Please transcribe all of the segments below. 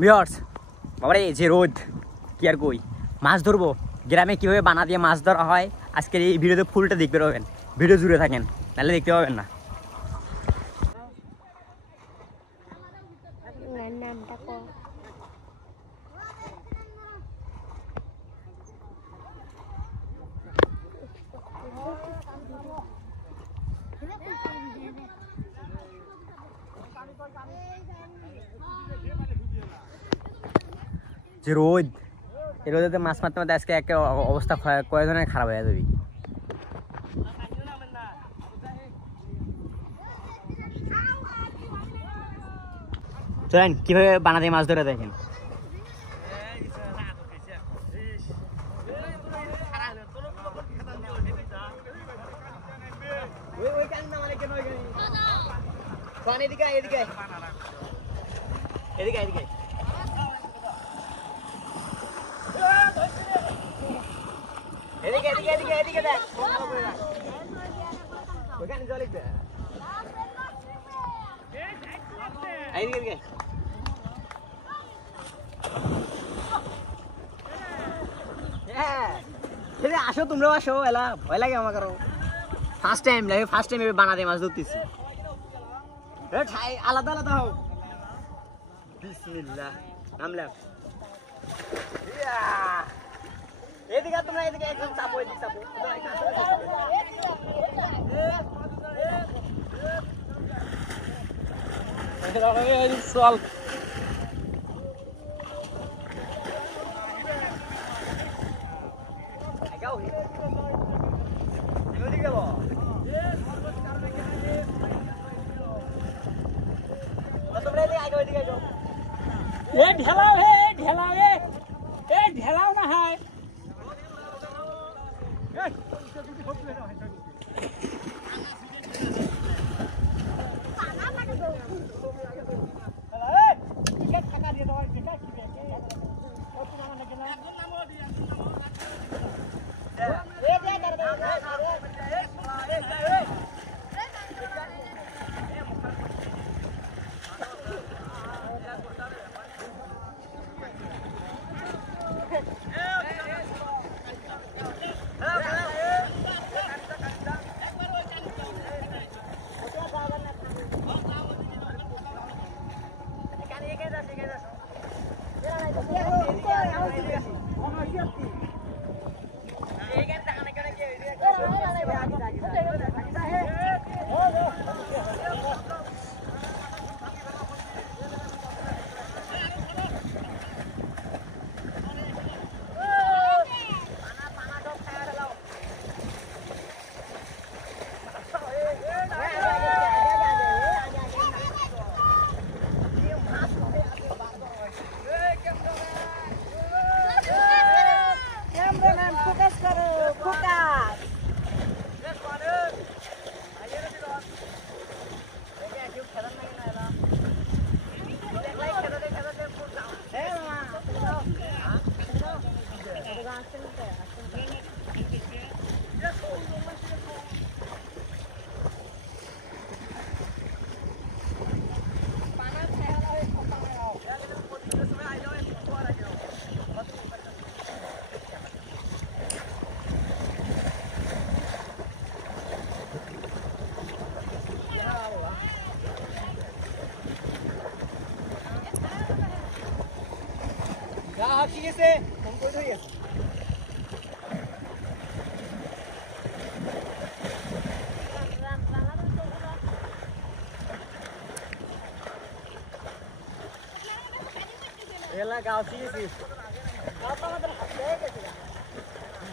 viewers বাবারে যে রোদ কি আর কই মাছ ধরবো গ্রামে কিভাবে বানা দিয়ে মাছ ধরা হয় আজকের এই ভিডিওতে ফুলটা দেখতে পাবেন ভিডিও জুড়ে থাকেন তাহলে দেখতে পাবেন না যে রোদ এই রোদে মাছ মারতে মারতে আজকে একটা অবস্থা কয় ধরনের খারাপ হয়ে যাবে চলেন কিভাবে বানাতে মাছ ধরে দেখেন আসো তোমরাও আসো এলা ভয় লাগে আমার কারো ফার্স্ট টাইম বানাতে মাছ ধরতেছি আলাদা আলাদা হোক বিসমিল্লাহ নামলাম এদিকে তোমরা এদিকে একদম চাপো এদিকে চাপো চল ঢেলাও হে ঢেলাও এ ঢেলাও না হয় ঠিক আছে ফোন করে ধরে আছে এলা গাও ঠিক আছে গাও তো আমাদের হাতে গেছে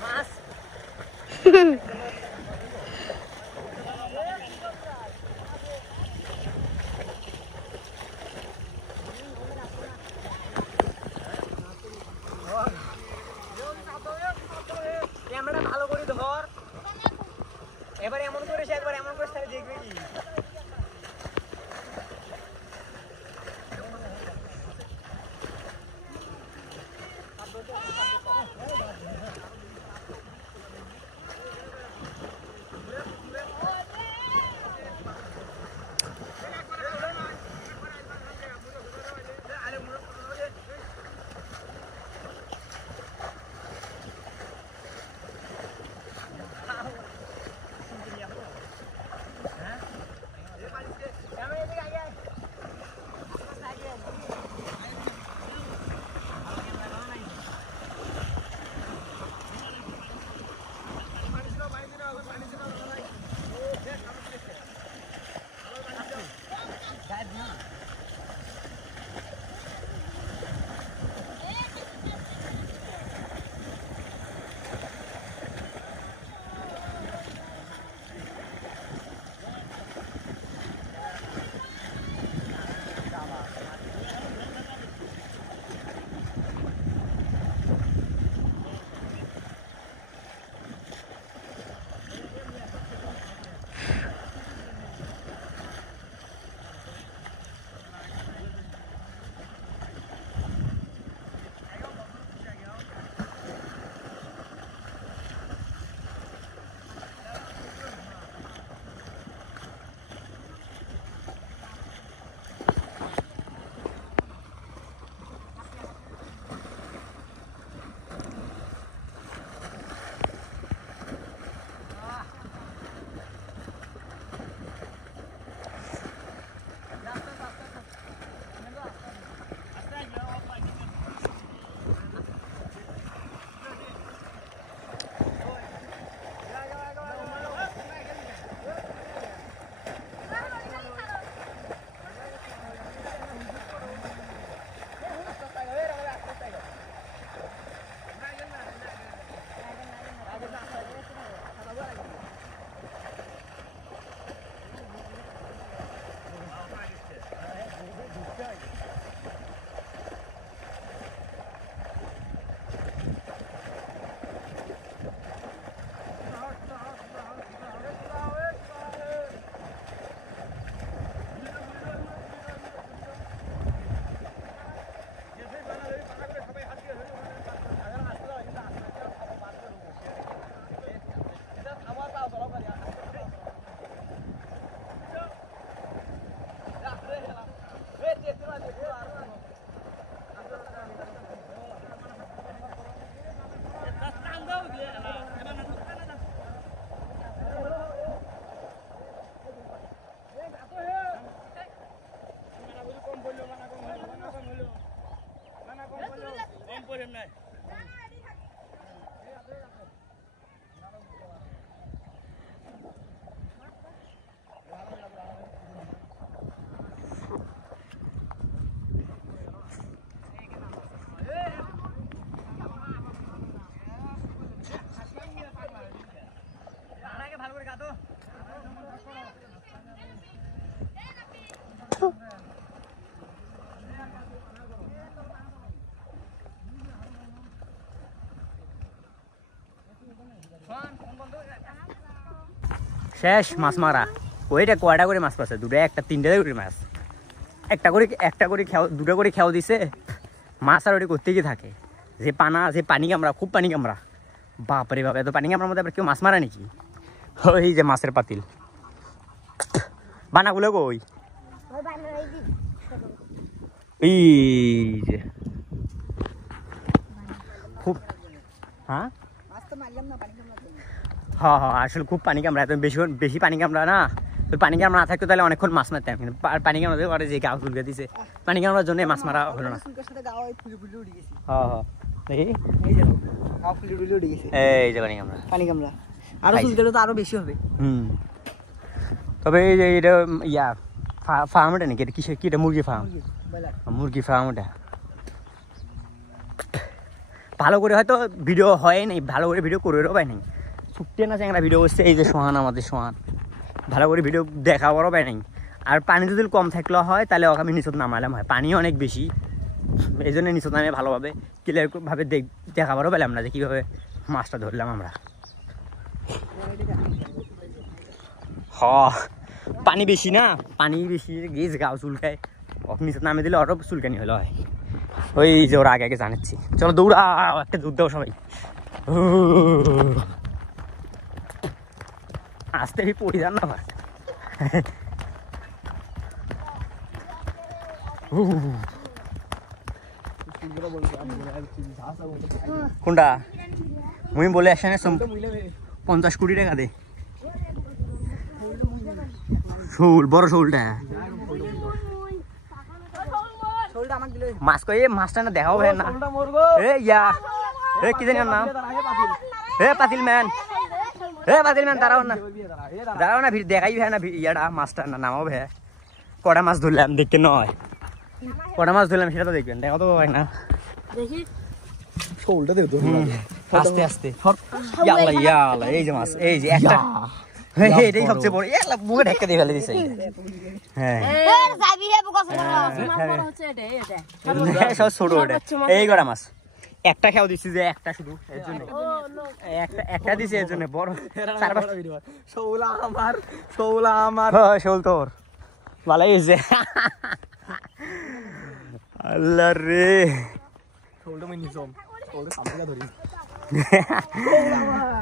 মাছ ক্যামেরা ভালো করে ধর এবারে এমন করে একবার এমন করে সাথে দেখবে কি শেষ মাছ মারা ওইটা কয়টা করে মাছ পাচ্ছে দুটো একটা তিনটা করে মাছ একটা করে দুটো করে খেয়াও দিছে মাছ আর ওটা করতে গিয়ে থাকে যে পানি কামড়া খুব পানি কামড়া বাপরে বাপ এত পানি কামড়ার মধ্যে আবার কেউ মাছ মারা নাকি ওই যে মাছের পাতিল বানাগুলো কই এই যে খুব হ্যাঁ হ্যাঁ হ্যাঁ আসলে খুব পানি কামড়া এত বেশি পানি কামড়া না তো পানি কামড়া না থাকতো তাহলে অনেকক্ষণ মাছ মারতাম কিন্তু পানি কামড়াতে পারে যে গাও চুলকে দিছে পানি কামড়ার জন্য মাছ মারা হলো না হ্যাঁ হ্যাঁ দেখি এই যে পানি কামড়া আরো চুলকেলে তো আরো বেশি হবে তবে এই যে এটা ইয়া ফার্ম ওটা নাকি এটা কিসের কি এটা মুরগি ফার্ম ওটা ভালো করে হয়তো ভিডিও হয় নাই ভালো করে ভিডিও করে পাই নাই ছুটতে না চ্যাংরা ভিডিও করছে এই যে সোহান আমাদের সোহান ভালো করে ভিডিও দেখাবারও পাই নাই আর পানি যদি কম থাকলেও হয় তাহলে ওকে আমি নিচত নামালাম হয় পানি অনেক বেশি এই জন্য নিচত নামে ভালোভাবে ক্লিয়ারভাবে দেখাবারও পেলাম না যে কীভাবে মাছটা ধরলাম আমরা হ পানি বেশি না পানি বেশি গেছ গাও চুলকায় ওকে নিচত নামে দিলে অটো চুলকানি হলো হয় ওই যে ওরা আগে জানাচ্ছি চলো দৌড়া একটা দৌড় দাও সবাই আসতে পড়ি যান না ভাই কোনটা মুই বলে আসে না 50 কোটি টাকা দে শোল বড় শোলটা মাছ কই মাছটা না দেখাও ভাই না এ ইয়া এ কি জানি নাম এ পাতিল ম্যান দাঁড়াও না ভিড় দেখাই ভাই না ইয়াটা মাছটা না নামাও ভাই কটা মাছ ধরলাম দেখতে নয় কটা মাছ ধরলাম সেটা তো দেখবেন দেখা তো ভাই না দেখি শোলটা দেব তো আস্তে আস্তে ইয়ালা এই যে মাছ এই যে একটা এটাই সবচেয়ে বড় ইয়ালা মুখে ঢেকে দিয়ে ফেলে দিছে হ্যাঁ সব ছোট ওটা এই কটা মাছ একটা খেয়াও দিচ্ছি যে একটা শুধু এর জন্য একটা দিছে এর জন্য বড় শৌলা আমার শোল তোর ভালোই হয়েছে আল্লাহ রে শৌলটা মই নিছম শৌলটা সামনে ধরি আমার